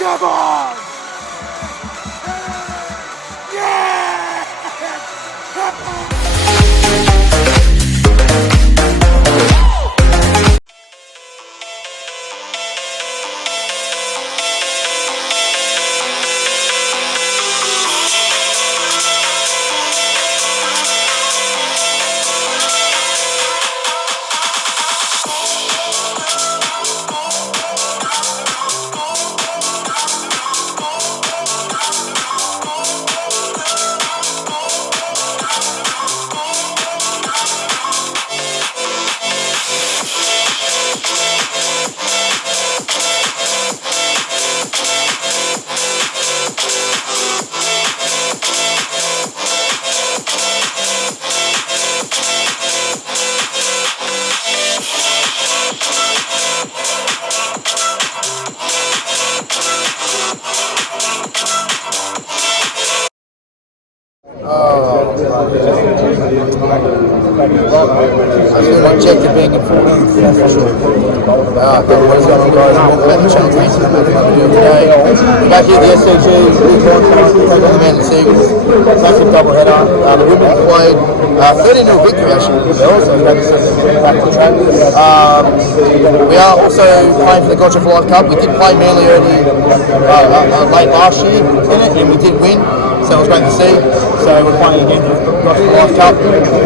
Come on! Yeah! Come on! I feel like Jack to being in 14th, that's for sure. What is going on, guys? Welcome back to the channel. Thanks for another video today. We're back here at the SCG. We've gone to take on the Man of the Seagulls. Massive double header. The women played 13-0 victory actually with the girls, so glad to see them back on the track. We are also playing for the Gotcha for Life Cup. We did play Manly early, late last year in it, and we did win. So it was great to see. So we're playing again for the Gotcha for Life Cup.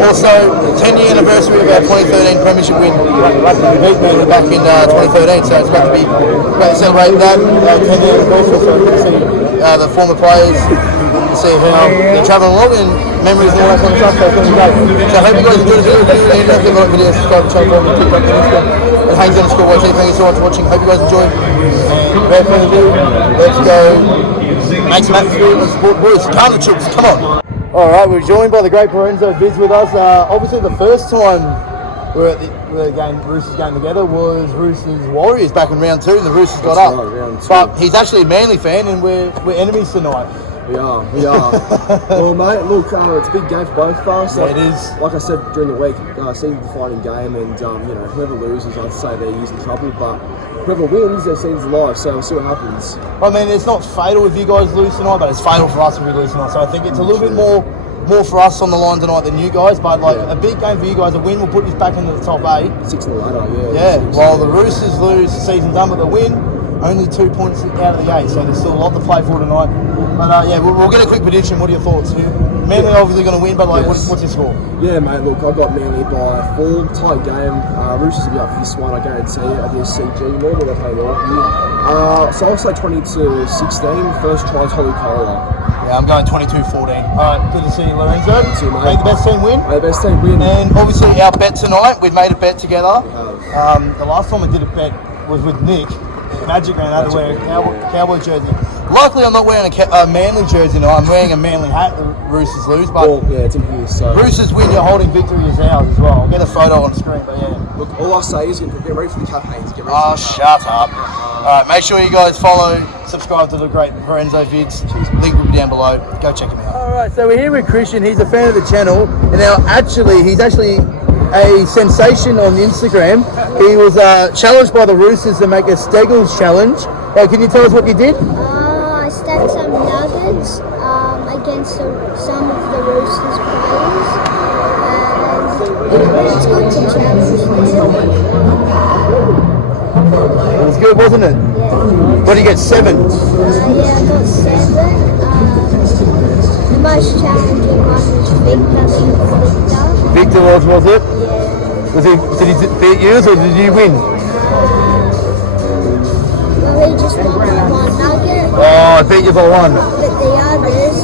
Also, 10-year anniversary of our 2013 Premiership win. We beat Manly back in 2013, so it's great to celebrate that 10-year anniversary. So we can see the former players, to see how they're travelling along and memories and all that kind of stuff. So it's going to be great. So I hope you guys enjoyed the video. If you like the video, subscribe to the channel, follow me on TikTok and Instagram. And Hayes_YT. Thank you so much for watching. Hope you guys enjoyed. And without further ado, let's go. Make some atmosphere and support boys. Come the Chooks, come on. Alright, we're joined by the great Lorenzo Viz with us. Obviously the first time we're at the game, Roosters game together was Roosters Warriors back in round 2 and the Roosters got up. Right, round 2. But he's actually a Manly fan and we're enemies tonight. We are. Well, mate, look, it's a big game for both of us. Yeah, it is. Like I said during the week, seems a defining game, and whoever loses, I'd say they're using trouble. But whoever wins, their season's alive. So we'll see what happens. I mean, it's not fatal if you guys lose tonight, but it's fatal for us if we lose tonight. So I think it's a little bit more for us on the line tonight than you guys. But a big game for you guys. A win will put us back into the top 8. 6 in the ladder, yeah. While the Roosters lose, the season done, but the win. Only 2 points out of the 8, so there's still a lot to play for tonight. But we'll get a quick prediction. What are your thoughts? Manly obviously going to win, but what's your score? Yeah, mate. Look, I got Manly by 4. Tight game. Roosters will be up for this one. I guarantee it at the SCG. Normally they play well. So I'll say 20-16. First try is Holly Kohler. Yeah, I'm going 22-14. All right, good to see you, Lorenzo. Good to see you, mate. May the best team win. May the best team win. And obviously our bet tonight, we've made a bet together. The last time we did a bet was with Nick. Magic Man had to wear a cowboy jersey. Luckily, I'm not wearing a Manly jersey now. I'm wearing a Manly hat. The Roosters lose, but it's in here. So Roosters win. Your holding victory is ours as well. I'll get a photo on screen, but yeah. Look, all I say is get ready for the cut, Hayes. Shut up. All right, make sure you guys follow, subscribe to the great Lorenzo Vids. Link will be down below. Go check him out. All right, so we're here with Christian. He's a fan of the channel, and now he's actually a sensation on Instagram. He was challenged by the Roosters to make a Steggles challenge. Can you tell us what you did? I stacked some nuggets against some of the Roosters players, and it's good to challenge them. It was good, wasn't it? Yeah. What did you get, 7? Yeah, I got 7. The most challenging one was Victor. Victor was it? Yeah. Did he beat you or did you win? Well, he just won by 1 nugget. Oh, I beat you by 1. But the others,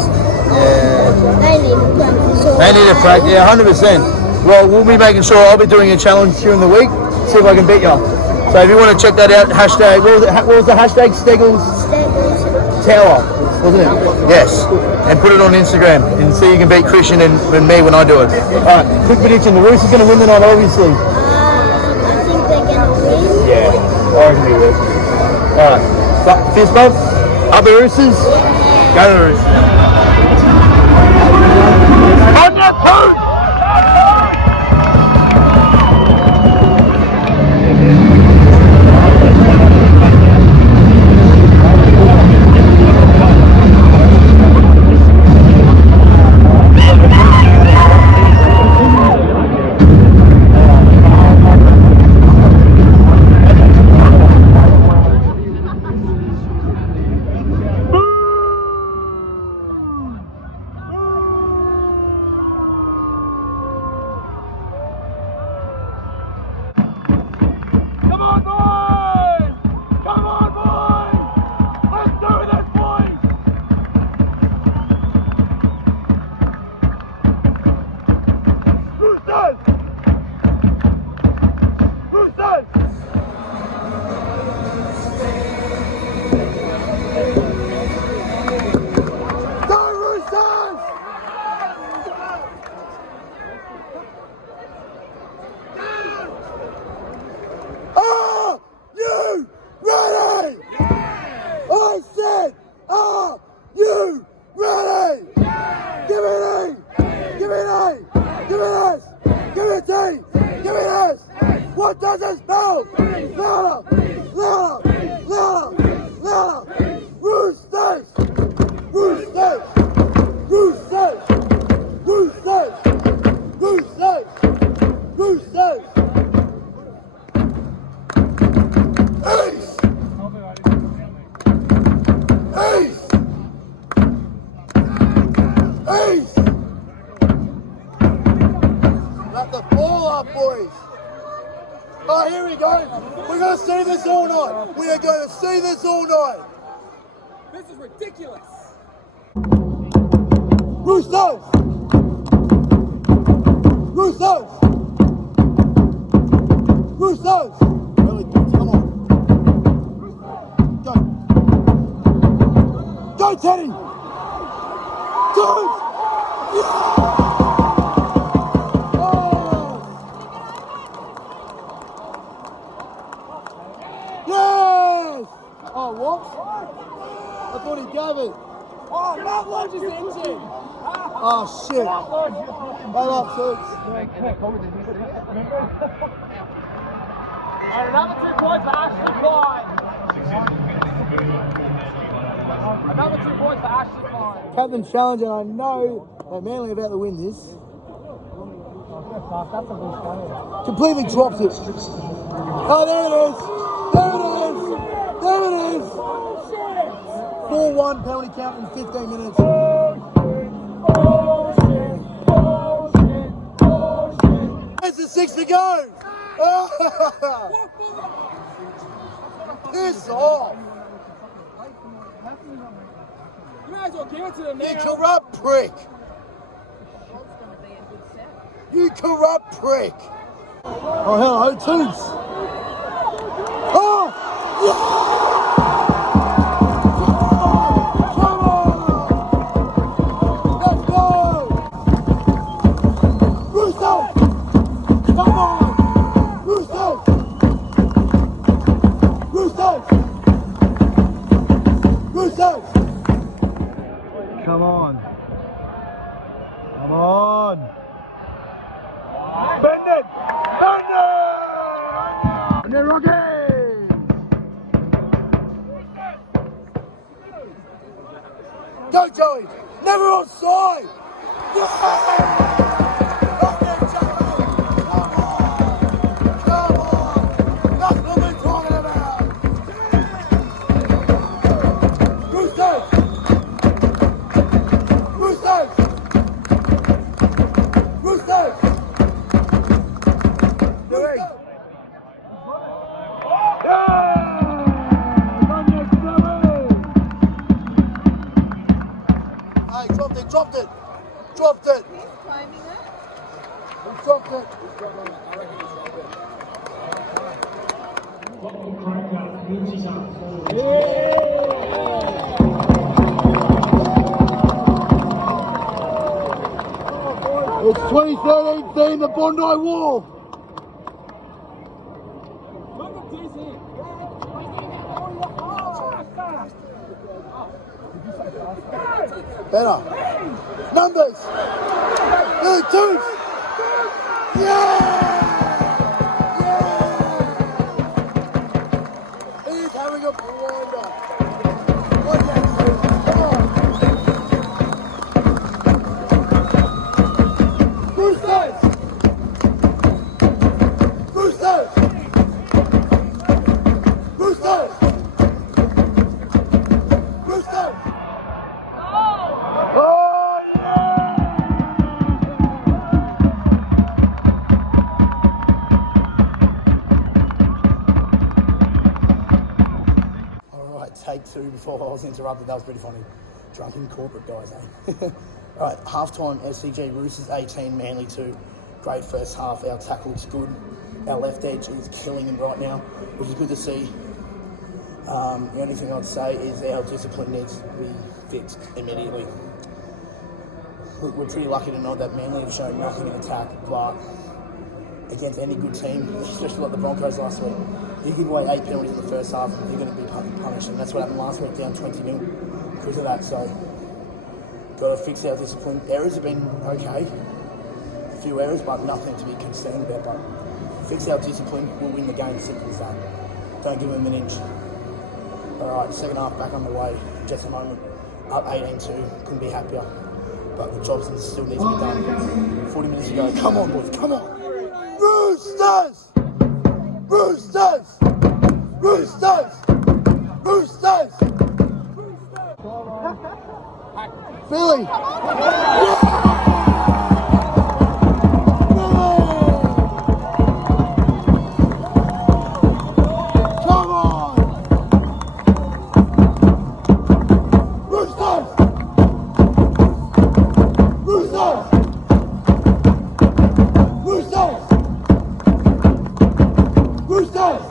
they need to practice. They need to practice, yeah, 100%. Well, we'll be making sure. I'll be doing a challenge during the week, see if I can beat you. So if you want to check that out, hashtag, what was the hashtag? Steggles Tower, wasn't it? Yes. And put it on Instagram and see you can beat Christian and me when I do it. Alright, quick prediction. The Roosters going to win tonight, obviously. I think they're going to win. Yeah, I reckon they will. Alright, fist bump. Up the Roosters. Yeah. Go to the Roosters. On your toes! Roosters! Roosters! Go Roosters! Are you ready? I said, are you ready? Give it A! Give it A! Give it S! Give it T! Give it S! What does it spell? Louder! Louder! Louder! Louder! Roosters! Roosters! Roosters! Roosters! Roosters! Roosters! Ace! Ace! Ace! Let the ball up, boys. Oh, here we go. We're going to see this all night. We are going to see this all night. This is ridiculous. Roosters! Roosters! Roosters! Really, come on. Go. Go, Teddy! Dude! Yes! Oh, what? I thought he gave it. Oh, Matt Lodge is injured. Oh, shit. I love Chooks. And another 2 points for Ashley Klein. Another 2 points for Ashley Klein. Captain's challenge, and I know that Manly are about to win this. Completely dropped it. Oh, there it is. There it is. There it is. 4-1 penalty count in 15 minutes. It's a 6 to go. Piss off. You might as well give it to them now. You corrupt prick. You corrupt prick. Oh, hello, Chooks. Oh, yeah! Come on! Let's go! Roosters! Come on! Roosters! Roosters! Roosters! Come on. Come on. Bend it! Bend it! And then Rocky! Go, Joey! Never offside! Yeah! Come on! That's what we're talking about! Roosters! Roosters! Roosters! Hey, dropped it, dropped it, dropped it. He's climbing it. He dropped it. It's 2013, the Bondi Wall. Look at DC. Better. Numbers. Billy Chooks. Yeah! Yeah! He's having a blinder. What is that? Come on. Roosters. Roosters. Roosters. Roosters. Oh, yeah! All right, take two before I was interrupted. That was pretty funny. Drunken corporate guys, eh? All right, halftime, SCG Roosters 18, Manly 2. great first half. Our tackle is good. Our left edge is killing him right now, which is good to see. The only thing I'd say is our discipline needs to be fixed immediately. We're pretty lucky tonight that Manly have shown nothing in attack, but against any good team, especially like the Broncos last week, you give away 8 penalties in the first half, you're going to be punished, and that's what happened last week, down 20-0 because of that. So, got to fix our discipline. Errors have been okay, a few errors, but nothing to be concerned about. But fix our discipline, we'll win the game. Simple as that. Don't give them an inch. All right, second half back on the way. Just a moment, up 18-2. Couldn't be happier. But the job still needs to be done. 40 minutes to go. Come on, boys, come on. Roosters! Roosters! Roosters! Roosters! Billy! Come on! Roosters! Roosters! Roosters! Roosters!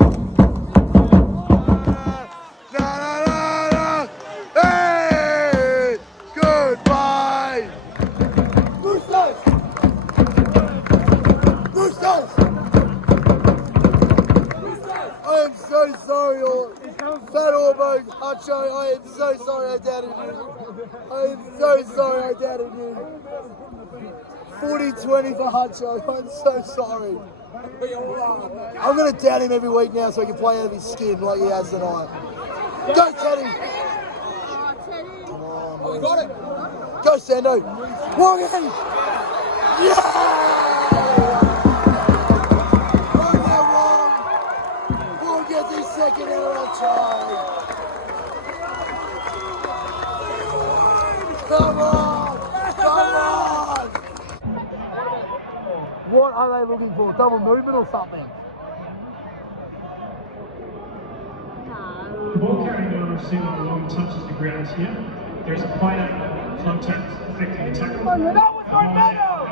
Na na na na! Hey! Goodbye! Roosters! Roosters! I am so sorry, Fat Orbo, Hacho. I am so sorry I doubted you. I am so sorry I doubted you. 40-20 for Hacho. I'm so sorry. I'm going to doubt him every week now so he can play out of his skin like he has tonight. Go, Teddy! Come on, boys. Go, Sando! Morgan! Yeah! Won't get wrong. We'll get his second NRL try. Come on! Come on! What are they looking for? Double movement or something? The ball carrying over receiving the long touches the ground here. There's a player contact affecting the tackle. That was my medal!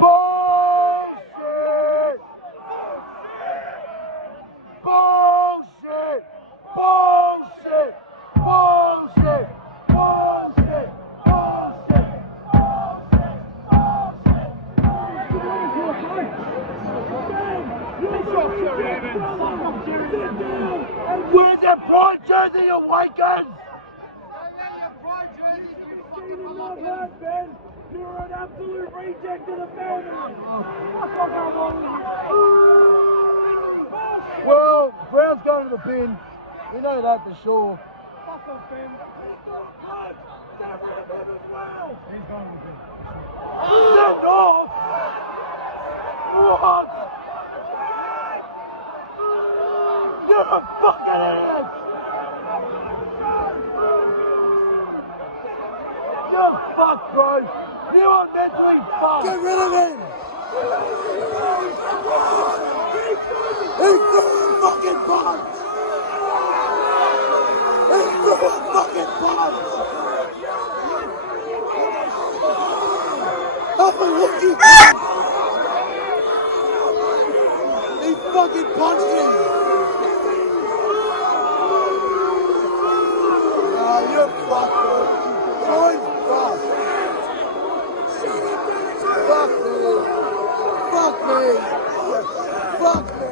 Bullshit! Bullshit! Bullshit! Bullshit! Bullshit! Where's that pride jersey, you wankers? You're an absolute reject of the family! Well, Brown's going to the bin. We know that for sure. Fuck off, Ben. Get rid of him as well! He's going to the bin. Sent off? What? You're a fucking idiot! You're fucked, bro. You are meant to be fucked. Get rid of him! He threw a fucking punch! He threw a fucking punch! Have a rookie punch! He fucking punched him! Ah, you're fucked, bro. You're fucked. Fuck me. Fuck me. Fuck me.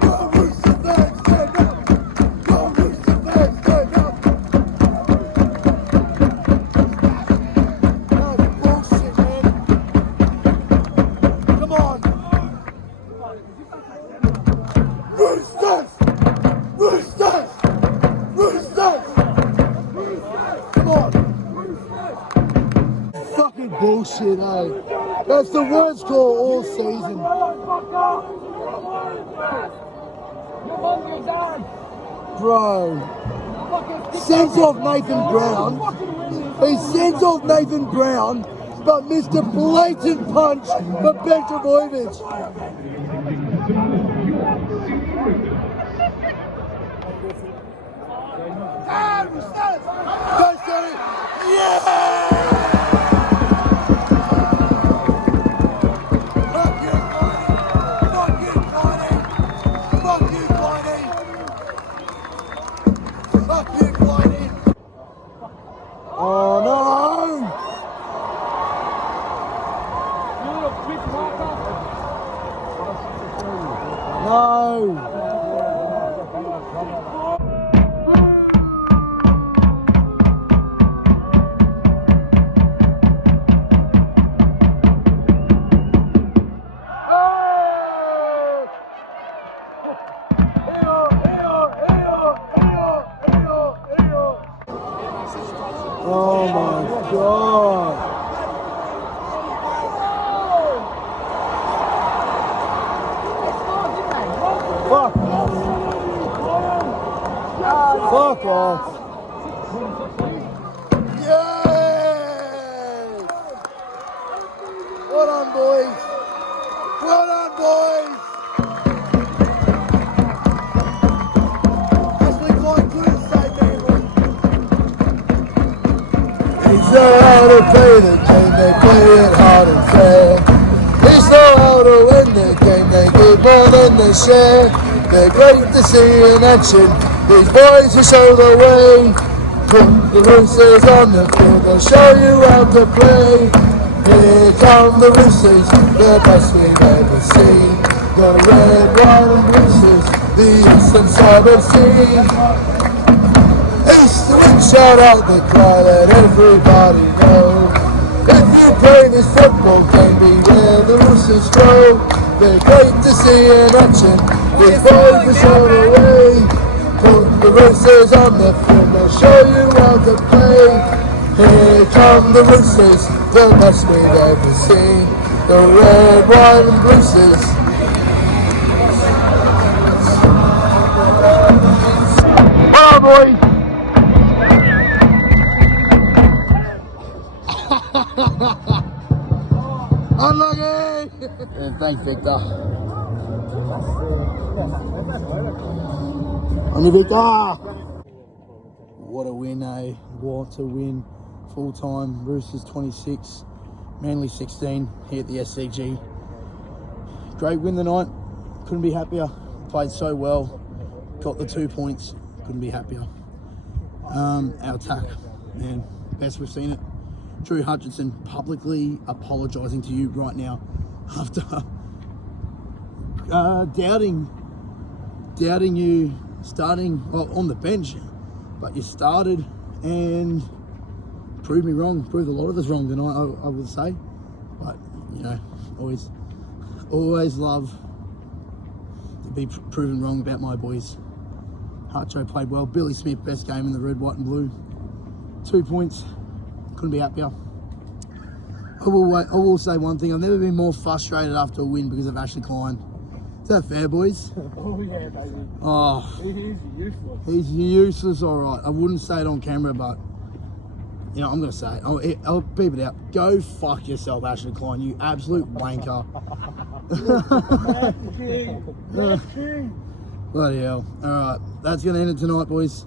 Go Rooster fans, stand up. Go Rooster fans, stand up. No bullshit, man. Come on. Roosters! Roosters! Roosters! Come on. Fucking bullshit, eh? That's the worst call all season. Bro. Sends off Nathan Brown. He sends off Nathan Brown, but missed a blatant punch for Ben Trebojevic. Go Oh my God. Fuck. Fuck off. Yay! Well done, boys. Well done, boys. Ashley Klein couldn't say better. He's know how to play the game, they play it hard and fair. He's know how to win the game, they give more than they share. They're great to see in action, these boys who show the way. Put the Roosters on the field, they'll show you how to play. Here come the Roosters, the best we've ever seen. The red, white and Roosters, the eastern side of sea. It's the win, shout out the cry, let everybody know. If you play this football game, beware the Roosters grow. They're great to see in action, these boys will show the way. Put the Roosters on the field, they'll show you how to play. Here come the Roosters, the best we've ever seen. The red, white and Roosters. Well, boys. Unlucky! And thanks, Victor. On you, Victor! What a win, eh? What a win. Full time, Roosters 26, Manly 16 here at the SCG. Great win tonight. Couldn't be happier. Played so well. Got the 2 points. Couldn't be happier. Our attack, man, best we've seen it. Drew Hutchinson publicly apologising to you right now after doubting you starting on the bench, but you started and proved me wrong. Proved a lot of us wrong tonight, I would say. But you know, always love to be proven wrong about my boys. Hutcho played well. Billy Smith, best game in the red, white and blue. 2 points. Couldn't be happier. I will say one thing. I've never been more frustrated after a win because of Ashley Klein. Is that fair, boys? Oh yeah, baby. Oh, He's useless. he's useless, all right. I wouldn't say it on camera, but you know, I'm going to say it. I'll beep it out. Go fuck yourself, Ashley Klein, you absolute wanker. Bloody hell. All right, that's going to end it tonight, boys.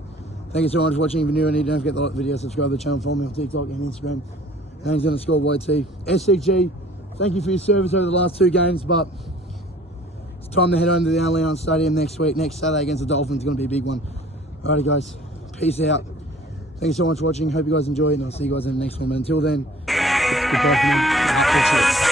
Thank you so much for watching. If you're new and you don't forget to like the video, subscribe to the channel, follow me on TikTok and Instagram. _YT. SCG, thank you for your service over the last 2 games, but it's time to head on to the Allianz Stadium next week. Next Saturday against the Dolphins is going to be a big one. Alrighty, guys. Peace out. Thank you so much for watching. Hope you guys enjoy it, and I'll see you guys in the next one. But until then, goodbye for now.